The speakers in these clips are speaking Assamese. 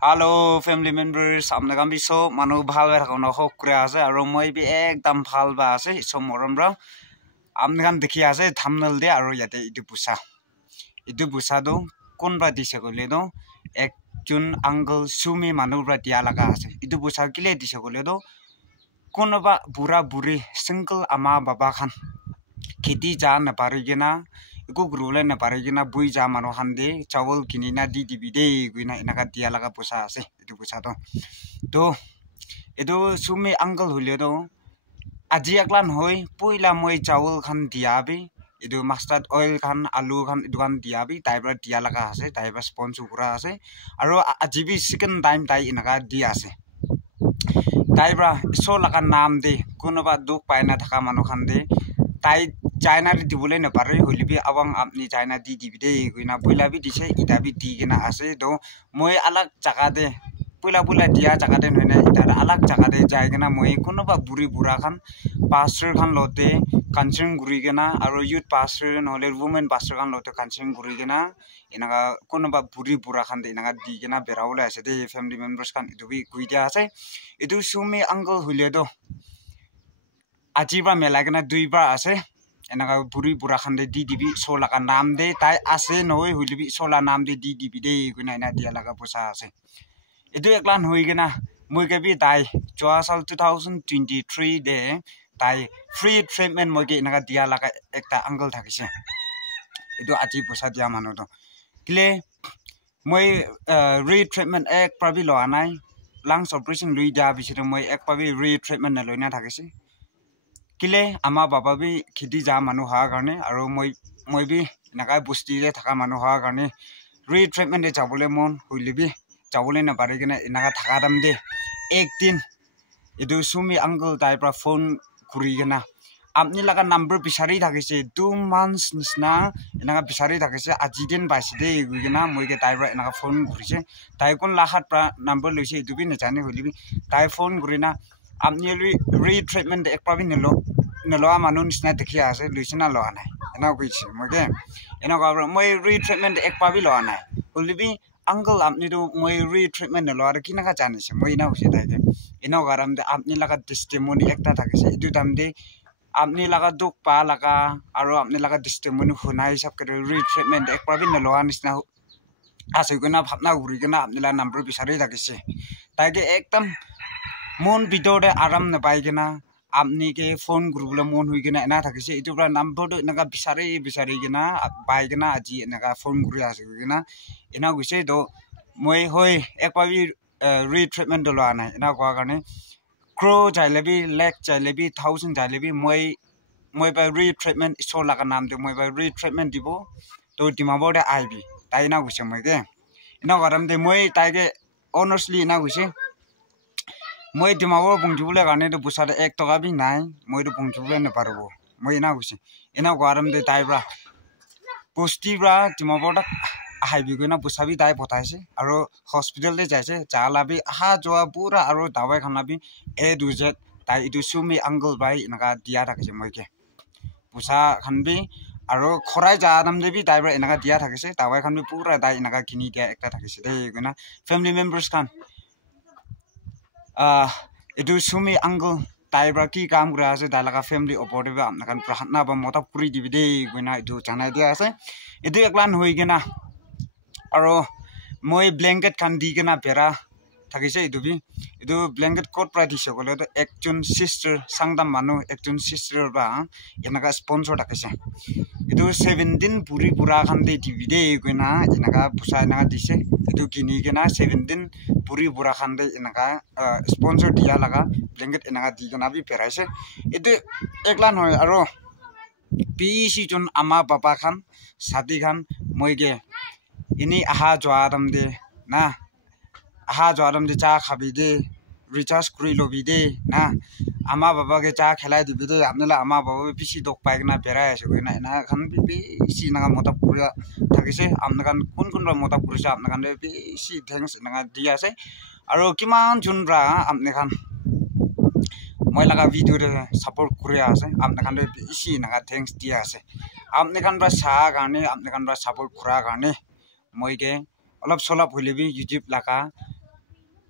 Hello family members, amna kami so manu bhal ba thakona hok kure ase aro moi bi ekdam bhal ba ase so morom ra amna kan dekhi ase thumbnail de aro yate idu busa do kon ba dise kole do ekjon uncle sumi manu ra dia laga ase idu busa kile dise kole do kono ba bura buri single ama baba khan kheti ja na parigena iku grule na parigena bui ja manu hande chawal kinina di bide guina inaka dia laga busa ase idu busa do edo sumi uncle hulio do aji aklan hoi puila moi chawal khan diabi edu mustard oil khan alu khan edu khan diabi taibra dia laga ase taibra sponsor kura ase aro ajibi second time tai inaka dia ase taibra so laga naam de kono ba duk paina thaka manu khan de tai China di dibule na pare holibi awang apni China di bide guina puila bi dise ida bi di gena ase do moi alag jaga de puila dia jaga de hoina ida alag jaga de jai gena moi kono ba buri bura khan pastor khan lote kansing guri gena aro youth pastor nole women pastor khan lote kansing guri gena inaka kono ba buri bura khan de inaka di gena berawle ase de family members khan idu bi guidia ase idu sumi uncle huile do ajiba mela gena duiba ase enaka buri bura khande di bi sola ka naam de tai ase noi hulibi sola naam de di de guina na dia laga pusa ase edu eklan hoi gena moi ke bi tai 2023 de tai free treatment moi ke enaka dia laga ekta uncle thakise edu aji pusa dia manu do kile moi re treatment ek prabi lo anai lungs operation lui da bisire moi ek prabi re treatment na loina thakise kile ama baba bi khidi ja manu ha karne aro moi bi nakai busti re thaka manu ha karne re treatment de jabole mon huilibi jabole na pare gena inaka thaka dam de ek din edu sumi uncle taipra phone kuri gena apni laga number bisari thakise 2 months nisna inaka bisari thakise aji din baisi de gena moi ke taipra inaka phone kurise tai kon lahat pra number loise edu bi na jane huilibi tai phone kurina apni re treatment ek prabi nelo manu nisna dekhi ase luisina lo anai ena kuichi moge ena ga moi re treatment ek pabi lo anai ulibi uncle apni do moi re treatment nelo ar kina ka jani se moi na usi dai de ena garam de apni laga testimony ekta thakise edu dam de apni laga duk pa laga aro apni laga testimony hunai sab ke re treatment ek pabi nelo anisna ase guna bhapna uri guna apni la number bisari thakise tai ge ekdam mon bidore aram na pai gena apni ke phone group mon hui gena ena thakise itu pra number do naga bisari gena bai gena aji naga phone guri ase gena ena guise do moi hoi ekpabi re treatment do lana ena kwa karne crow jailebi leg jailebi 1000 jailebi moi ba re treatment so laga naam de moi ba re treatment dibo to dimabo de aibi tai na guise moi ke ena garam de moi tai ke honestly ena guise moi dimabo bungjule garne do busada ek toka bi nai moi do bungjule na parbo moi na gusi ena garam de taibra posti bra dimabo da hai bi gona busabi dai potaise aro hospital de jaise jala bi ha joa pura aro dawai khana bi a to z tai itu sumi uncle bai naka dia thakise moi ke busa khan bi aro khorai ja nam de bi taibra enaka dia thakise dawai khan bi pura dai enaka kini dia ekta thakise de gona family members kan edu sumi uncle taibra ki kam kura ase dalaga family opore ba amna kan prahatna ba mota puri dibide goina edu janai dia ase edu eklan hoi gena aro moi blanket kan di gena bera thakise edu blanket coat pra dise gole to ekjon sister sangdam manu ekjon sister ba enaka sponsor thakise edu 17 puri pura kan de dibide goina enaka busa enaka dise edu kini gena 17 puri pura kan de enaka sponsor dia laga blanket enaka di gena bi peraise edu eklan hoy aro pc jon ama baba khan sadi khan moige ini aha joadam de na aha joadam de cha khabi de recharge kuri lobi de na ama baba ke cha khelai dibi de apnala ama baba pc dok pai na pera ase goina na khan bi si na mota pura thakise amna kan kun ra mota purisa apna kan bi si thanks na dia ase aro kiman junra apne kan moi laga video de support kuri ase apna kan bi si na thanks dia ase apne kan ba sa garne apne kan ba support kura garne moi ke olap solap hoilebi youtube laka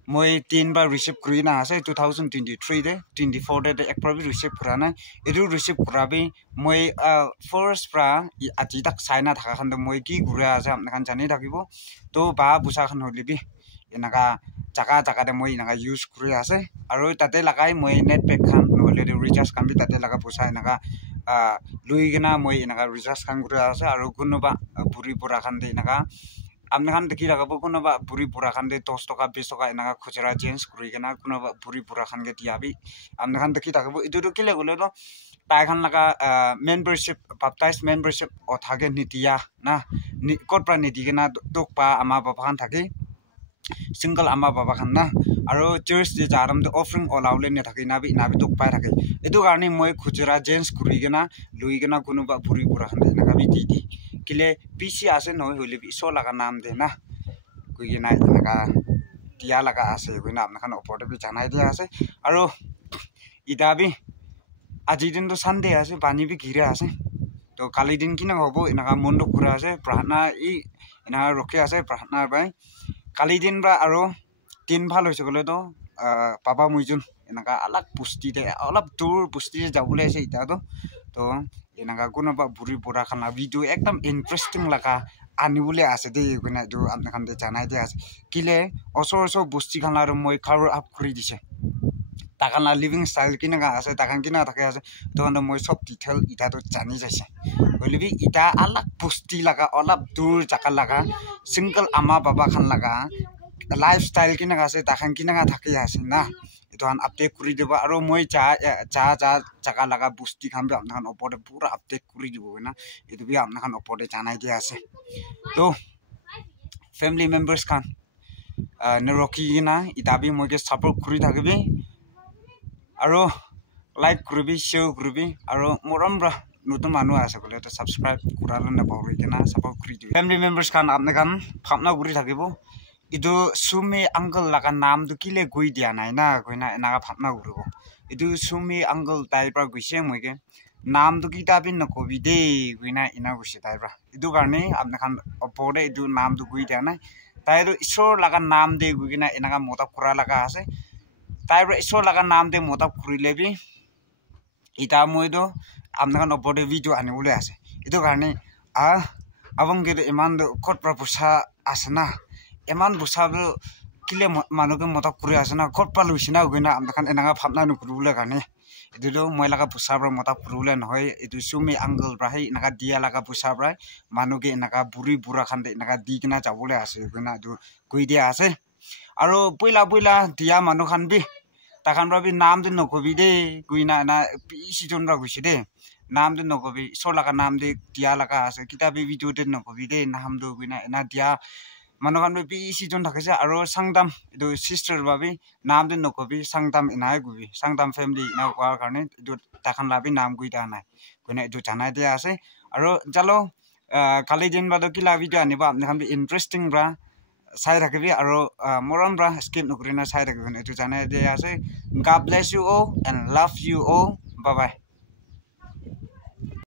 মই 3 বার রিসিভ করি না আছে 2023 দে 24 দে এক প্রবি রিসিভ করা না এদু রিসিভ করাবি মই ফার্স্ট প্রা আজি তাক সাইনা থাকা খান মই কি ঘুরে আছে আপনাখান জানি থাকিব তো বা বুসা খান হলিবি এনাকা জাকা জাকা দে মই এনাকা ইউজ করে আছে আৰু তাতে লাগাই মই নেট পেক খান নহলে রিচার্জ খান বি তাতে লাগা বুসা এনাকা লুই গনা মই এনাকা রিচার্জ খান করে আছে আৰু কোনোবা বুড়ি পুরা খান দে এনাকা আপনি খান দেখি রাখবো কোনোবা বুড়ি পুরা খান দে 10 টাকা 20 টাকা এনাকা খুচরা চেঞ্জ করি কেনা কোনোবা বুড়ি পুরা খান কে দিয়াবি আপনি খান দেখি রাখবো ইদুটো কিলে গলে তো তাই খান লাগা মেম্বারশিপ বাপটাইজ মেম্বারশিপ ও থাকে নিতিয়া না কতপ্রা নিদি কেনা দকপা আমা বাবা খান থাকে সিঙ্গল আমা বাবা খান না আৰু চার্চ যে জারাম দে অফারিং অলাউলে নে থাকে নাবি দকপাই থাকে এটো কারণে মই খুচরা চেঞ্জ করি কেনা লুই কেনা কোনোবা বুড়ি পুরা খান দে নাবি দি কিলে পিসি আছে নহয় হইলে বিসো লাগা নাম দে না কই না এনাকা দিয়া লাগা আছে কইনা আপনাখান অপরতে বি জানাই দিয়া আছে আৰু ইদাবি আজি দিন তো সানডে আছে পানি বি ঘিরে আছে তো কালি দিন কিনা হবো এনাকা মন্ডপ করে আছে প্রার্থনা ই এনাকা রখে আছে প্রার্থনার বাই কালি দিন বা আৰু তিন ভাল হইছে গলে তো পাপা মুইজুন এনাকা আলাক পুষ্টি দে অলপ দূর পুষ্টি যাবলে আছে ইটা তো এনাকা কোনোবা বুড়ি পুরা খানা ভিডিও একদম ইন্টারেস্টিং লাগা আনিবলে আছে দে কইনা দু আপনাখান দে জানাই দে আছে কিলে অসর বস্তি খানা আৰু মই কাৰোৰ আপ কৰি দিছে তাকানা লিভিং স্টাইল কিনা আছে তাকান কিনা থাকে আছে তখন মই সব ডিটেল ইটা তো জানি যাইছে হইলেবি ইটা আলাক পুষ্টি লাগা অলপ দূর জাকা লাগা সিঙ্গল আমা বাবা খান লাগা লাইফস্টাইল কিনা আছে তাকান কিনা থাকে আছে না এটোহান আপডেট কৰি দিব আৰু মই যা জাকা লাগা বুষ্টি খান বি আপনাখান ওপৰে পুৰা আপডেট কৰি দিব না এটো বি আপনাখান ওপরে জানাই দিয়া আছে তো ফ্যামিলি মেম্বার্স খান নরকি না ইতাবি মইকে সাপোর্ট কৰি থাকিবি আৰু লাইক কৰিবি শেয়াৰ কৰিবি আৰু মৰমৰা নতুন মানুহ আছে বলে তো সাবস্ক্ৰাইব কৰাৰ না পাহৰি কেনা সাপোৰ্ট কৰি দিবি ফ্যামিলি মেম্বাৰ্স খান আপনাখান ভাবনা কৰি থাকিব ইদু সুমি আঙ্কেল লাগা নাম দু কিলে গই দিয়া নাই না কইনা এনাকা ভাবনা কৰিব ইদু সুমি আঙ্কেল তাইপৰা গৈছে মইকে নাম দু কিটা বিন নকবি দে কইনা ইনা গৈছে তাইপৰা ইদু কাৰণে আপনাখান অপৰে ইদু নাম দু গই দিয়া নাই তাইৰো ঈশ্বৰ লাগা নাম দে গইনা এনাকা মতা কৰা লাগা আছে তাইপৰা ঈশ্বৰ লাগা নাম দে মতা কৰিলেবি ইটা মইতো আপনাখান অপৰে ভিডিও আনিবলে আছে ইটো কাৰণে আবংকে ইমান কতপ্ৰা পইচা আছে না এমান বুসাবো কিলে মানুকে মতা কৰি আছে না কতপ্ৰা লৈছে না গইনা আপনাখান এনাকা ভাবনা নকৰিবলে কাৰণে এটো মই লাগা বুসাবৰা মতা কৰিবলে নহয় এটো সুমি আঙ্কেল ব্ৰাহি এনাকা দিয়া লাগা বুসাবৰা মানুকে এনাকা বুঢ়ী বুঢ়া খান এনাকা দি কিনা যাবলে আছে গইনা এটো কই দিয়া আছে আৰু পইলা দিয়া মানুহ খান বি তাখান বি নাম দিন নকবি দে গইনা না পিছিজন রা গৈছে দে নাম দিন নকবি ঈশ্বৰ লাগা নাম দে দিয়া লাগা আছে কিতাবি ভিডিও দিন নকবি দে নাম দো গইনা এনা দিয়া মানুহ খান পিছিজন থাকিছে আৰু সাংদাম এটো সিস্টার বাবি নাম দিন নকবি সাংদাম এনাই গুবি সাংদাম ফ্যামিলি না কোৱাৰ কাৰণে এটো তাখান লাবি নাম গই দা নাই গইনা এটো জানাই দিয়া আছে আৰু জালো কালি দিন বাদ কিলা ভিডিও আনিবা আপনাখান ইন্টাৰেস্টিং ব্ৰা চাই থাকিবি আৰু মৰম ব্ৰা স্কিপ নকৰি না চাই থাকিবি এটো জানাই দিয়া আছে God bless you all and love you all bye bye